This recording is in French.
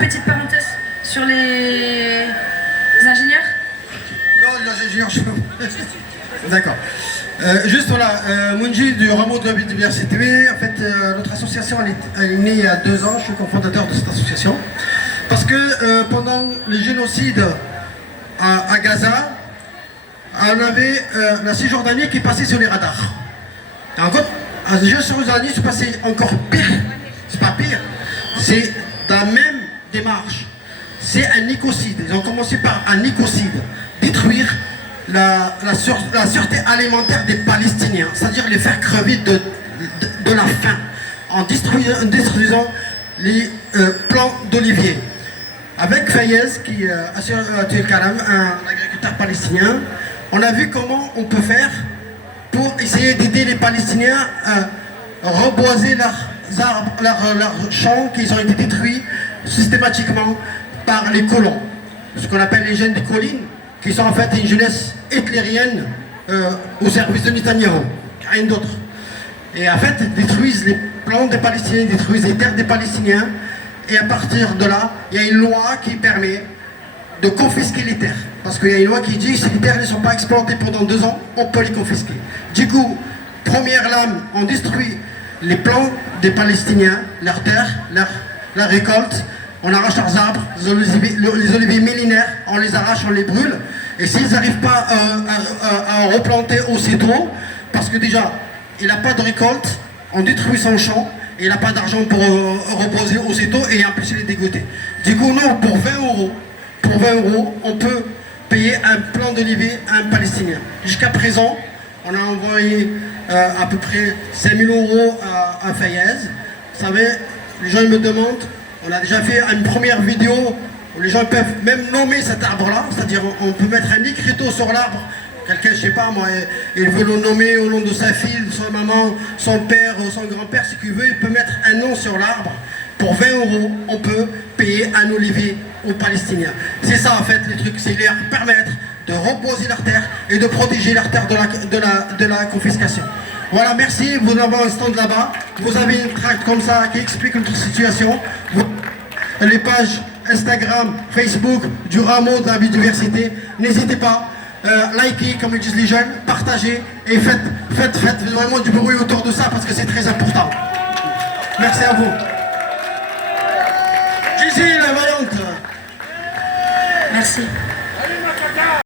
petite parenthèse sur les ingénieurs. Non, les ingénieurs, je peux. D'accord. Juste voilà, Mounji du rameau de la biodiversité. En fait, notre association elle est née il y a 2 ans. Je suis cofondateur de cette association. Parce que pendant le génocide à Gaza, on avait la Cisjordanie qui passait sur les radars. Et en fait, à la Cisjordanie, se passait encore pire. C'est pas pire, c'est dans la même démarche. C'est un écocide. Ils ont commencé par un écocide. Détruire la sûreté alimentaire des Palestiniens, c'est-à-dire les faire crever de la faim, en détruisant les plants d'olivier. Avec Fayez, qui assure Tuel Karam, un agriculteur palestinien, on a vu comment on peut faire pour essayer d'aider les Palestiniens à reboiser leurs arbres, leurs champs qui ont été détruits systématiquement par les colons, ce qu'on appelle les jeunes des collines, qui sont en fait une jeunesse hitlérienne au service de Netanyahou, rien d'autre. Et en fait, ils détruisent les plans des Palestiniens, ils détruisent les terres des Palestiniens, et à partir de là, il y a une loi qui permet de confisquer les terres. Parce qu'il y a une loi qui dit que si les terres ne sont pas exploitées pendant 2 ans, on peut les confisquer. Du coup, première lame, on détruit les plans des Palestiniens, leurs terres, leur récolte, on arrache leurs arbres, les oliviers millénaires, on les arrache, on les brûle. Et s'ils n'arrivent pas à replanter aussitôt, parce que déjà, il n'a pas de récolte, on détruit son champ, et il n'a pas d'argent pour reposer aussitôt, et en plus il est dégoûté. Du coup, nous, pour 20 euros, on peut payer un plant d'olivier à un Palestinien. Jusqu'à présent, on a envoyé à peu près 5 000 euros à Fayez. Vous savez, les gens me demandent, on a déjà fait une première vidéo où les gens peuvent même nommer cet arbre-là, c'est-à-dire on peut mettre un écriteau sur l'arbre. Quelqu'un, je sais pas moi, il veut le nommer au nom de sa fille, de sa maman, son père, son grand-père, ce qu'il veut, il peut mettre un nom sur l'arbre. Pour 20 euros, on peut payer un olivier aux Palestiniens. C'est ça en fait les trucs, c'est leur permettre de reposer leurs terres et de protéger leurs terres de la confiscation. Voilà, merci, vous avez un stand là-bas, vous avez une tract comme ça qui explique notre situation. Les pages Instagram, Facebook du rameau de la biodiversité, n'hésitez pas. Likez, comme ils disent les jeunes, partagez et faites vraiment du bruit autour de ça parce que c'est très important. Merci à vous. Gigi, la vaillante. Merci.